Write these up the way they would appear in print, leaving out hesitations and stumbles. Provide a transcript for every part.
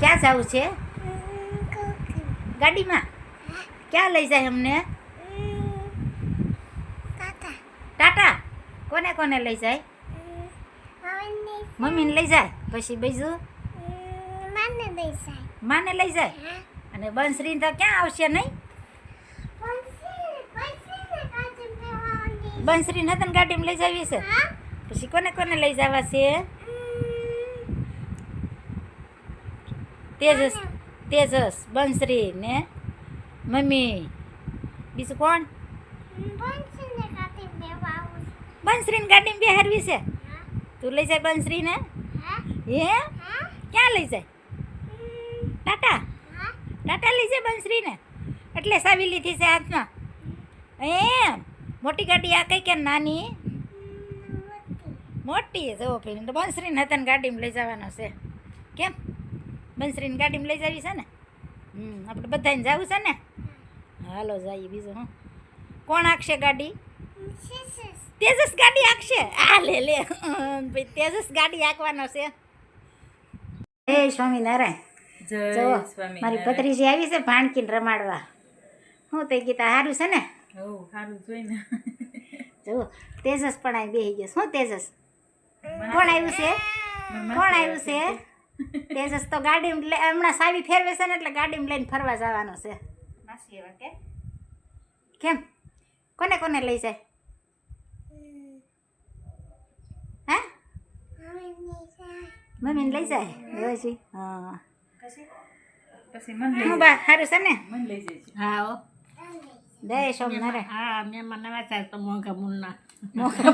ક્યાં જવું છે ગાડીમાં? ક્યાં લઈ જાય અમને? ટાટા. કોને કોને લઈ જાય? મમ્મીને લઈ જાય. પછી બીજું માને લઈ જાય. અને બંસરી તો ક્યાં આવશે? નહીં બંસરી નતન ગાડીમાં લઈ જાવી છે. પછી કોને કોને લઈ જવા છે? તેજસ બંસરી ને મમ્મી. બીજું કોણ? બંસરીને ગાડીમાં બેહારવી છે. તું લઈ જાય બંસરીને? હે ક્યાં લઈ જાય? ટાટા. ટાટા લઈ જાય બંસરીને. એટલે સાવી લીધી છે હાથમાં. એમ મોટી ગાડી આ કઈ કે નાની? મોટી. જવો ભાઈ બંસરીને હતા ગાડીમાં લઈ જવાનો છે. કેમ બંસરીને ગાડીમાં લઈ જાવી છે ને? આપણે બધાને જવું છે ને? હાલો જઈએ. બીજું હું કોણ આંકશે ગાડી? તેજસ ગાડી આંકશે. આ લે ભાઈ તેજસ ગાડી આંકવાનો છે. હે સ્વામિનારાયણ. મારી ભત્રીજી આવી છે ભાણકીને રમાડવા. હું તે ગીતા સારું છે ને? સારું જોઈને જો તેજસ પણ આવી બેસી ગયો. શું તેજસ? કોણ આવ્યું છે? કોણ આવ્યું છે? તેજસ તો ગાડીમાં હમણાં સાવી ફેરવે છે ને એટલે ગાડીમાં લઈને ફરવા જવાનો છે. કેમ કોને કોને લઈ જાય? હા મમ્મીને લઈ જાય. પછી હા પછી મન હું બા સારું છે ને? મન લઈ જઈશ. હા જય સોમનારાયણ. હા મેં નવા ચાલ તો મોંઘા મૂલના મોગા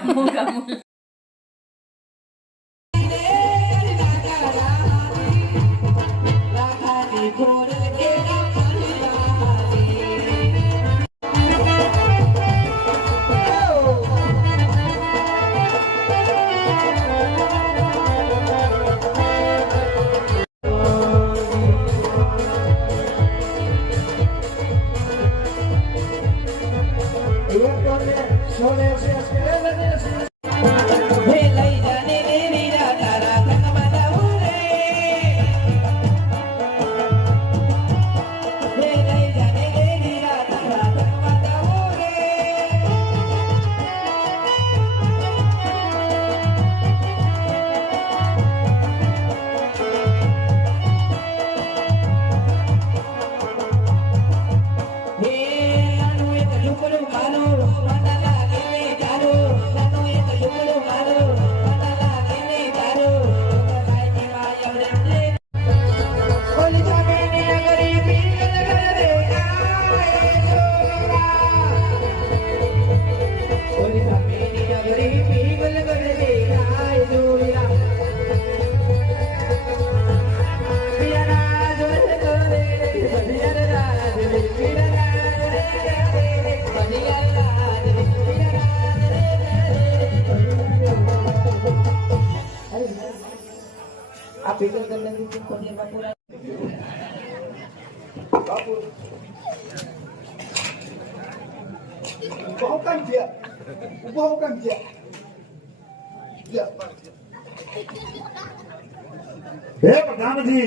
हे प्रधान जी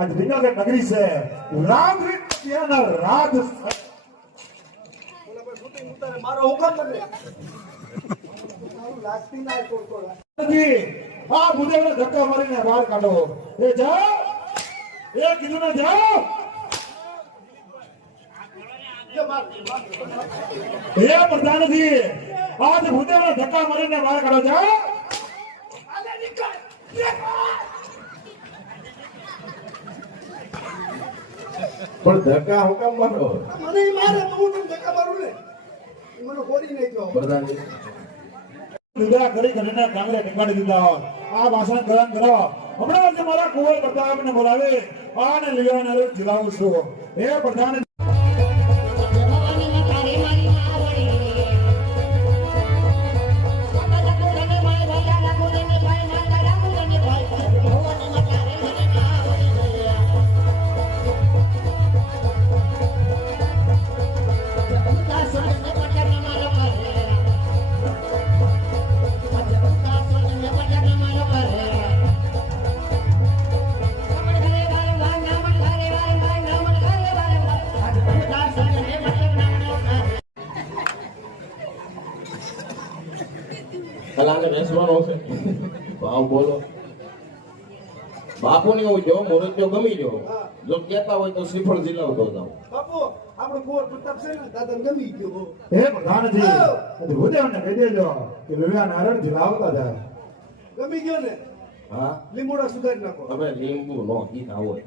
आज बिना के नगरी से राम राज मारो हुकम बने जी आ मुझे धक्का मारीने बाहर काढो. ए जाओ ए किधर ना जाओ. हे प्रधान जी आज मुझे धक्का मारीने बाहर काढो. जाओ પણ ધક્કા હુકમ મારો મને મારે હું ધક્કા મારું ને મને ખોરી નહીં તો પ્રધાનજી દીધા કરી કરીને કાંગરે ટીપાડી દીધા. આ ભાષણ ગ્રહણ કરો. હમણાં જ મારા કુંવર પ્રતાપને બોલાવે આને લીવાને જીલાવું છું. હે પ્રધાન હા બોલો. બાપુની હું જો મુહૂર્ત જો ગમી ગયો. જો કહેતા હોય તો શ્રીફળ ઝીલાવતો જાઉં. બાપુ આપણો કુંવર પ્રતાપ છે ને દાદા ગમી ગયો. હે પ્રધાનજી ભૂદેવને કહી દેજો કે લુલિયા નારાયણ ઝીલાવતા જાય. ગમી ગયો ને હા લીંબોડા સુધારી નાખો. હવે લીંબુ નો કીધા હોય.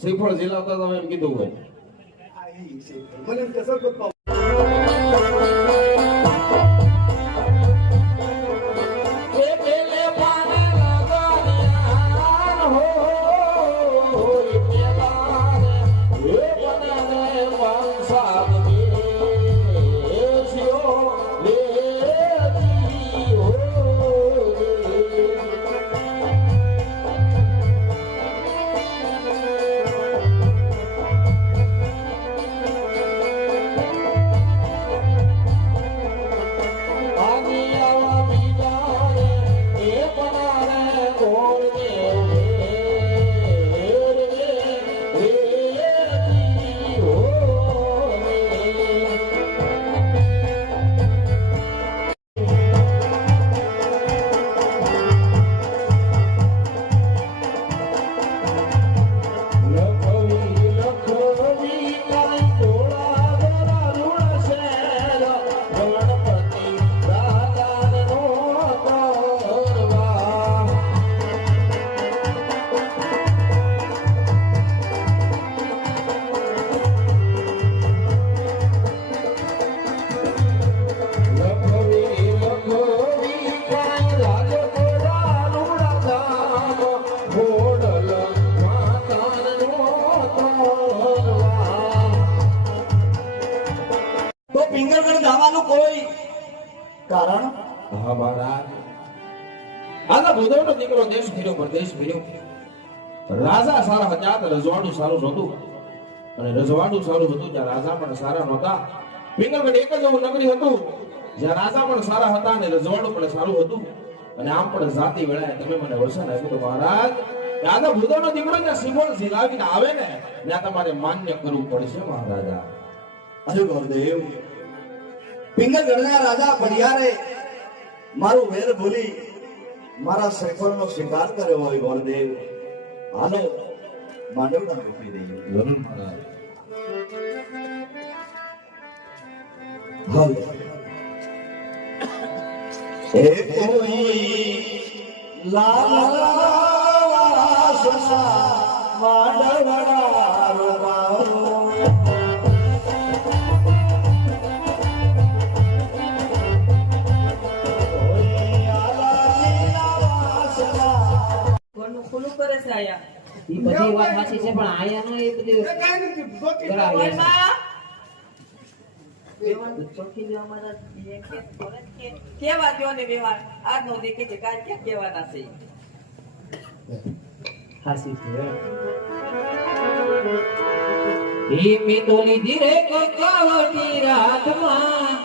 શ્રીફળ ઝીલાવતા તમે એમ કીધું હોય. આ ઈ છે. મને એમ કે સરબત પાવ. તો પિંગળગઢ જવાનું કોઈ કારણ? હા મહારાજ. આના ભૂદેવનો દીકરો દેશ ફર્યો પરદેશ ફર્યો. રાજા સારા હતા તો રજવાડું સારું નહોતું. અને રજવાડું સારું હતું ત્યાં રાજા પણ સારા નહોતા. પિંગળગઢ એક જ એવું નગરી હતું જ્યાં રાજા પણ સારા હતા અને રજવાડું પણ સારું હતું. અને આમ પણ જાતિ વેળાએ તમે મને વચન આપ્યું તો મહારાજ આના ભૂદેવનો દીકરો જ્યાં સિંહોળ ઝીલાવીને આવે ને ત્યાં તમારે માન્ય કરવું પડશે મહારાજા. અરે ગુરુદેવ, પિંગળગઢના રાજા પડિયારે મારું વેર ભૂલી મારા શ્રીફળનો સ્વીકાર કર્યો હોય ગુરુદેવ. હાલો માંડવડા રોકી દઈએ. જરૂર મહારાજ. હાલ એ કોઈ લાલાવાસના માંડવડા રોકાવો. ઘરનું ખુલ્લું કરે છે આયા. ઈ બધી વાત સાચી છે પણ આયા નો એ બધી એ કાંઈ નથી. ગોતી કરાવે છે. કેવા દ્યો ને વ્યવહાર આજનો દેખે છે કાલ ક્યાં કહેવાના છે ઈ મે તો લીધી રે કકાવટી રાતમાં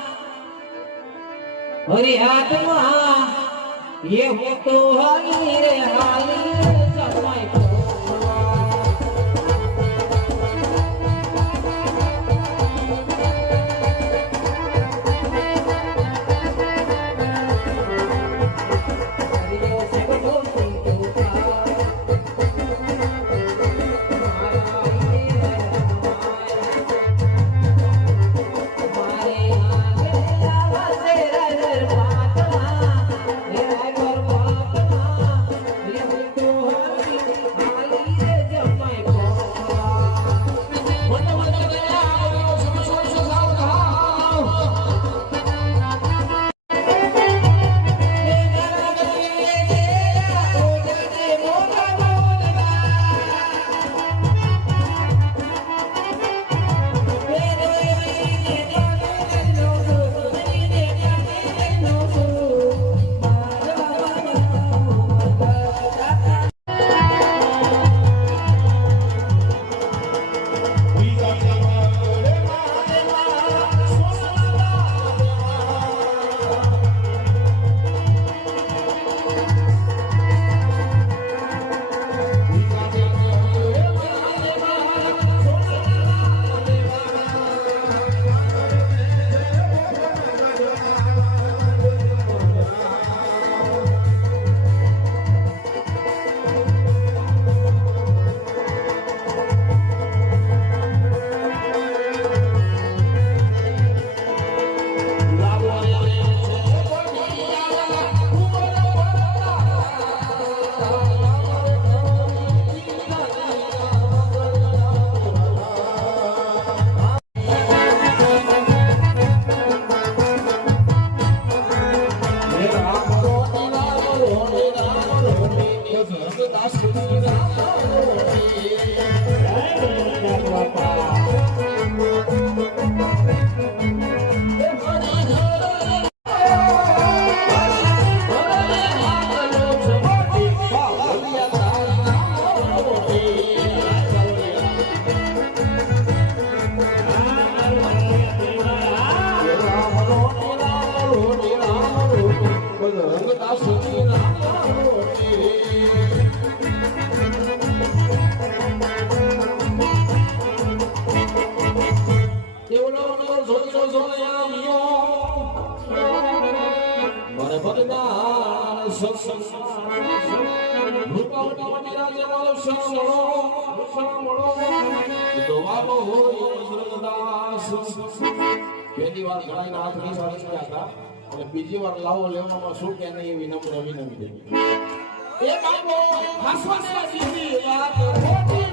હરી હાથમાં એ હું તો હાલી રે હાલી જમાઈ તો જ્ઞાન સત્સંગ રૂપાવટી રાજ્ય વાળો સાંભળો તો વાલો હોય સુરદાસ પહેલી વાર ઘણા હાથની સારી ગયા હતા અને બીજી વાર લાવો લેવામાં શું કે નહીં એવી નમ્ર વિનંતી એક આવો હસવાને જીવી વાત ખોટી